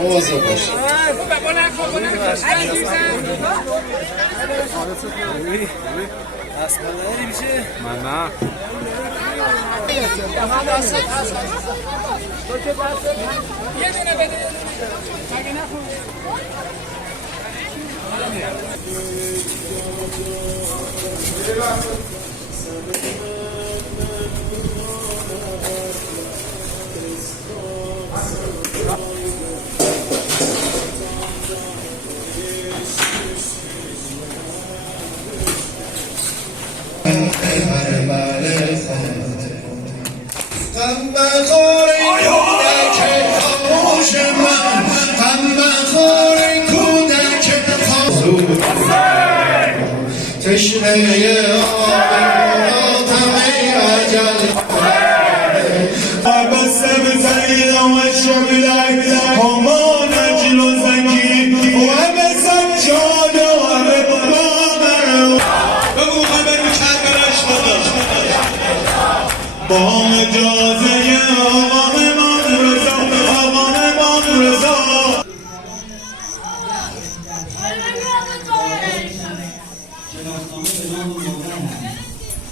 موضوع باشه من نه تشنه آتم اجل بسم سیدم و شبیلک هما نجل و زکی و همه سجاد و همه بامر بگو خبر کربرش داداش با مجازه آقام من رضا آقام من رضا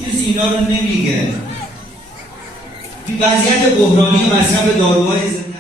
کسی اینا رو نمیگه. وضعیت بحرانی مصرف داروهای ضد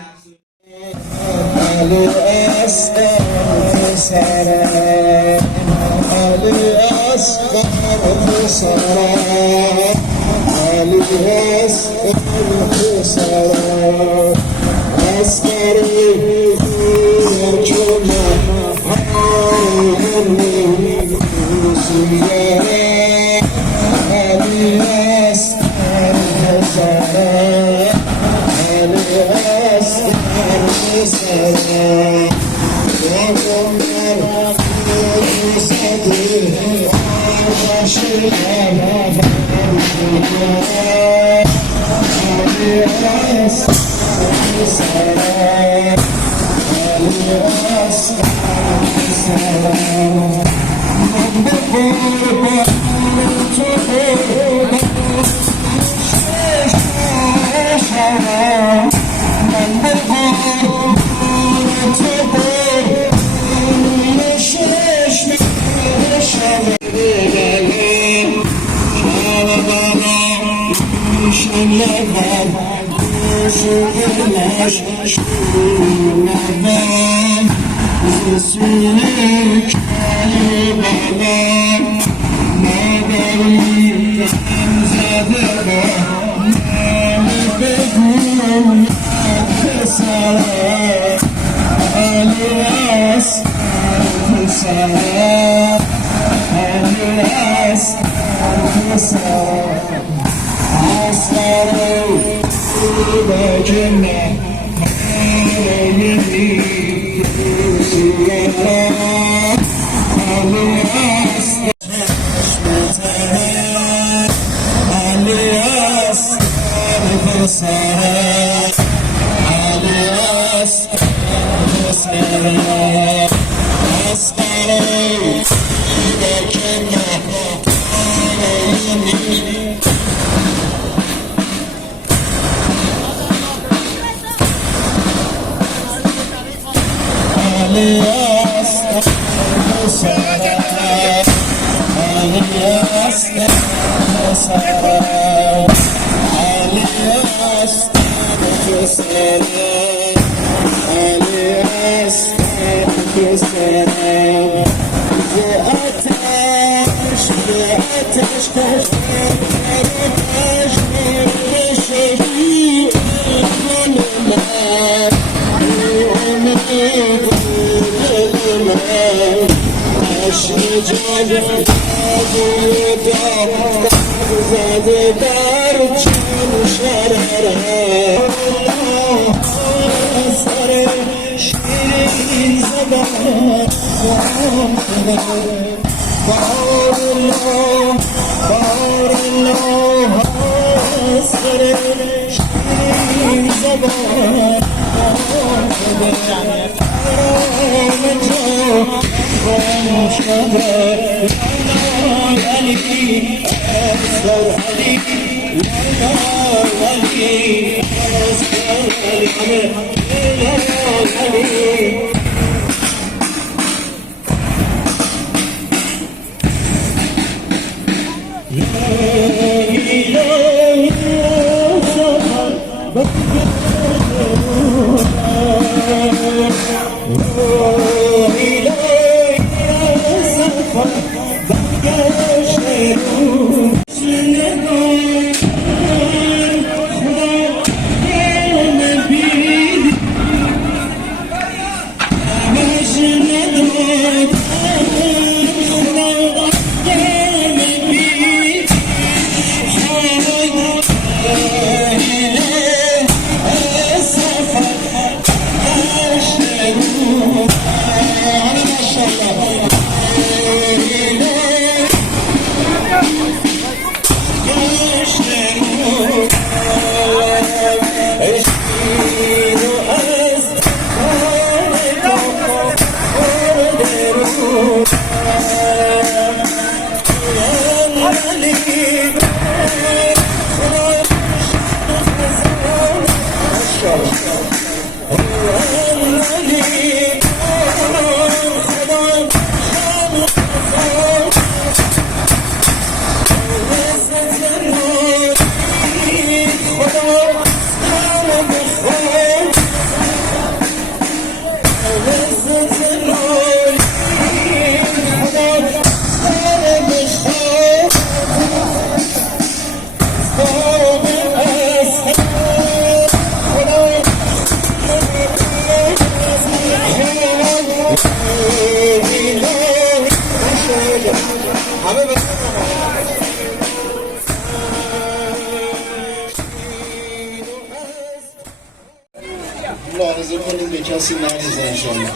ملاحظه کنید به کسی نریزه انشالله.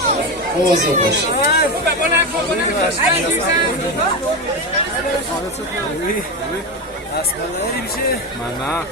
مواظب باشید. من نه.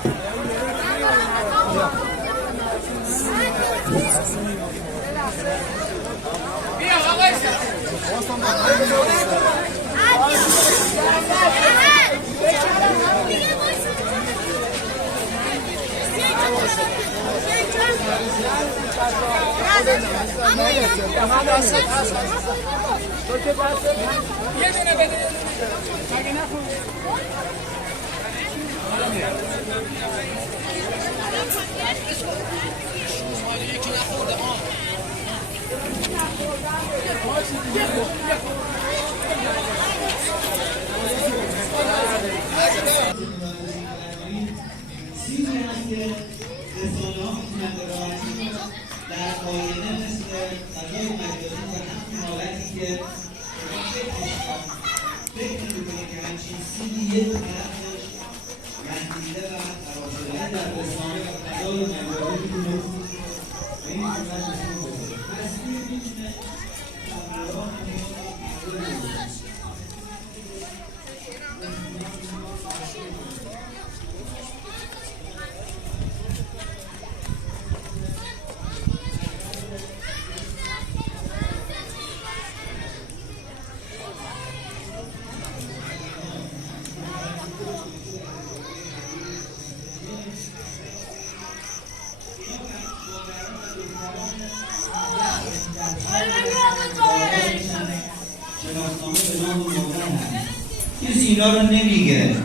کسی اینا رو نمیگه.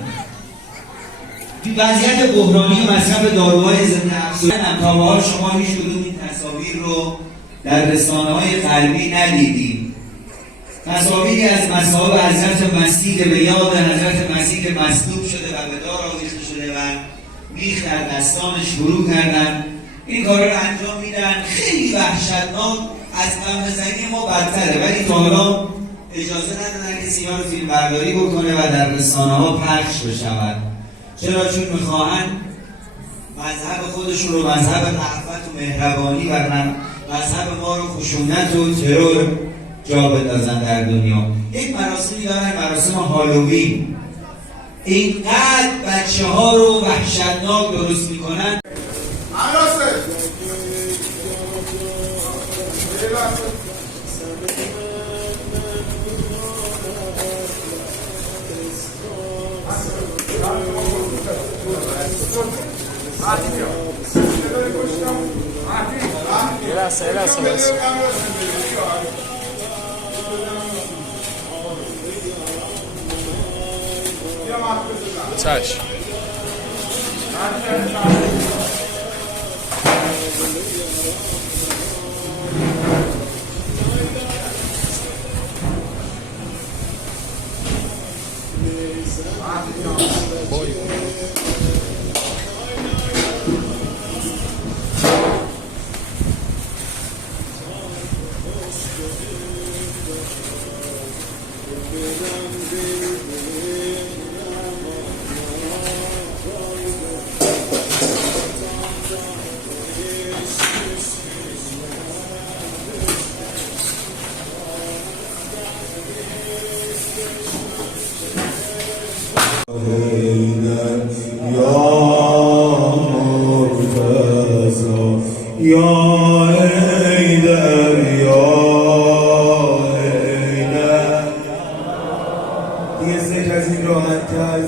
وضعیت بحرانی مصرف داروهای ضد افسردگی تا به حال شما هیچ کدوم این تصاویر رو در رسانه‌های غربی ندیدیم. تصاویری از مصائب حضرت مسیح که به یاد حضرت مسیح که مصلوب شده و به دار آویخته شده و میخ در دستانش فرو کردن. این کارا رو انجام میدن. خیلی وحشتناک، از غم‌زنی ما بدتره، ولی تا حالا اجازه ندادن کسی اینا رو فیلم برداری بکنه و در رسانه ها پخش بشود. چرا؟ چون میخواهند مذهب خودشون رو، مذهب رحمت و مهربانی و مذهب ما رو خشونت و ترور جا بندازن در دنیا. یک مراسمی دارن، مراسم هالووین، اینقدر بچه ها رو وحشتناک درست میکنن. چشم.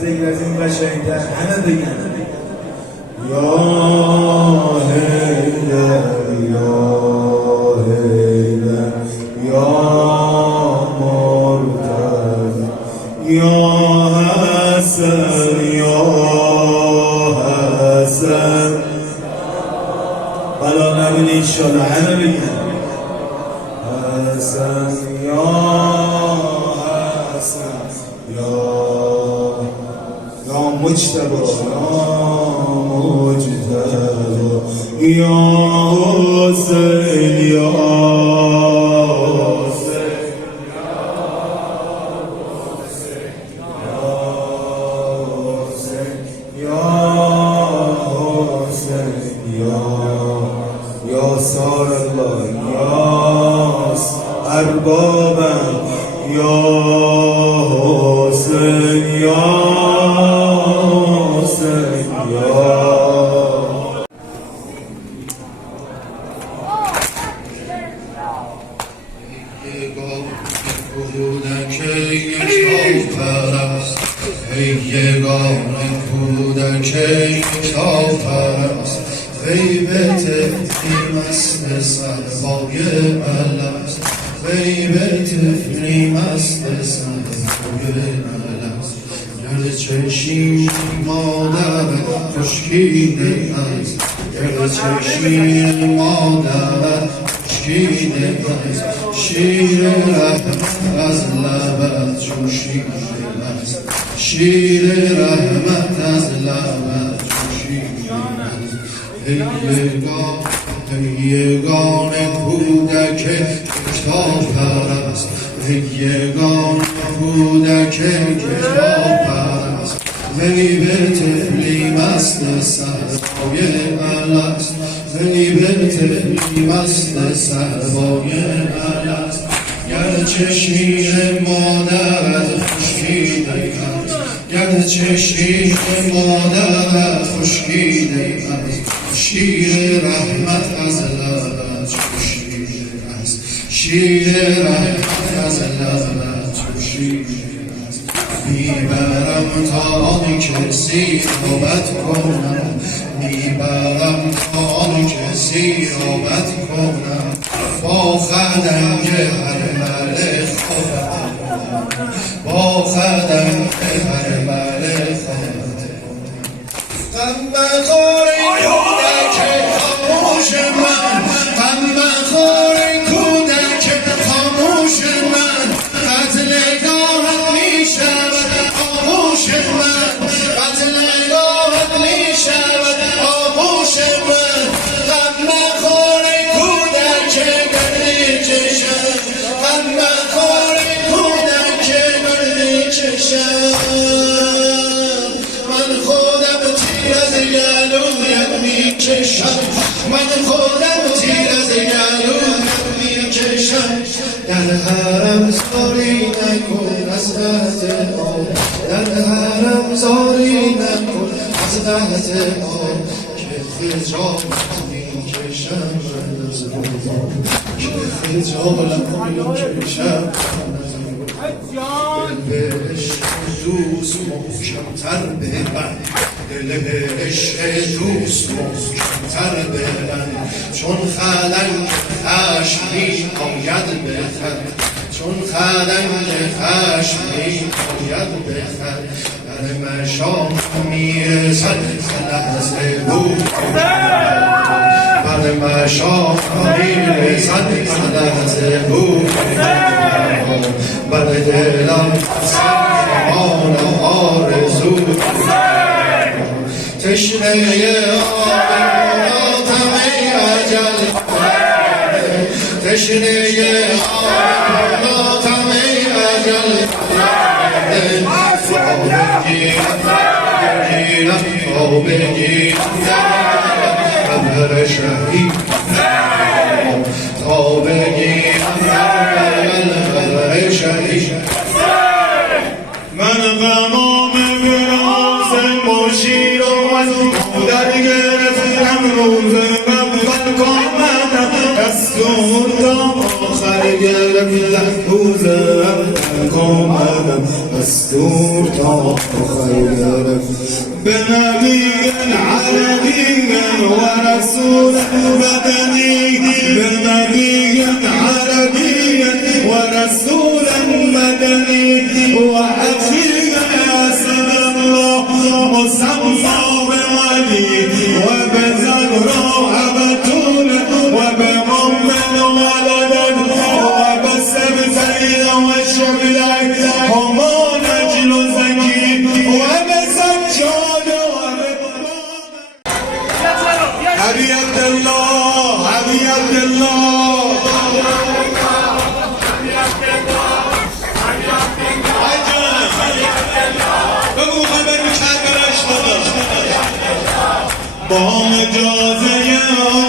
ذکر از این قشنگ‌تر همه بگن یا حیدر یا حیدر یا مرتضی یا حسن یا حسن بلا نبینی انشالله همه بگن حسن یا حسن یا مجتبی یا حسین یا یا سار الله یا اربابم یا حسین یا حسین یا کودک کافرست ای یگان کودک کافرست وی به طفلی مست صحبای الست وی به طفلی مست صحبای الست گرد چشیم مادر خشکیده است گرد چشیم مادر خشکیده است شیر رحمت از لبت جوشیده است شیر رحمت از لبت جوشیده است ای یگان کودک کتاب‌پرست ای یگان کودک کتاب‌پرست وی به طفلی مست صحرای الست وی به طفلی مست صحرای الست گرچه شیر مادرت خشکیده است گرچه شیر مادرت خشکیده است شیر رحمت از لبت جوشیده است شیر رحمت از لبت جوشیده است میبرم تا آن کسی رابط کنم میبرم تا آن کسی رابط کنم با خدنگ هر ملک با خدنگ هر ملک غم بخور کودک خاموش من غم بخور کودک خاموش من قتلگاهت میشود آغوش من قتلگاهت میشود آغوش من غم بخور کودک در چشم غم بخور کودک من خودم تیر از گلویم میکشم من خودم تیر از گلویم میکشم در حرم زاری نکن از قهد آب در حرم زاری نکن از قهد آب که خجالت میکشم از روزان که خجالت میکشم دل عشق دوست محکمتر ببند دل عشق دوست محکمتر ببند چون خلنگ خشم می‌آید بخند چون خلنگ خشم می‌آید بخند در مشام میرسد لحظه بود بر مشام میرسد لحظه بود بر دلم آن آرزو تشنه آتم اجل تشنه آتم اجل بگیرم قبر شهید تا بگیرم قبر شهید من غمام براز مشیر و از مادر گرفتم روز اول کامدم دستور تا آخر گرفتم روز اول کامدم دستور تا آخر گرفتم به نبی عربی و رسول مدنی به نبی عربی و رسول مدنی و حقیق اسد الله مسمى بولي وبزهراء بتول وبمؤمن ولدا وبسبتين والشبلين هما نجل زكي وبسجاد حبي عبد الله حبي عبد الله با مجازه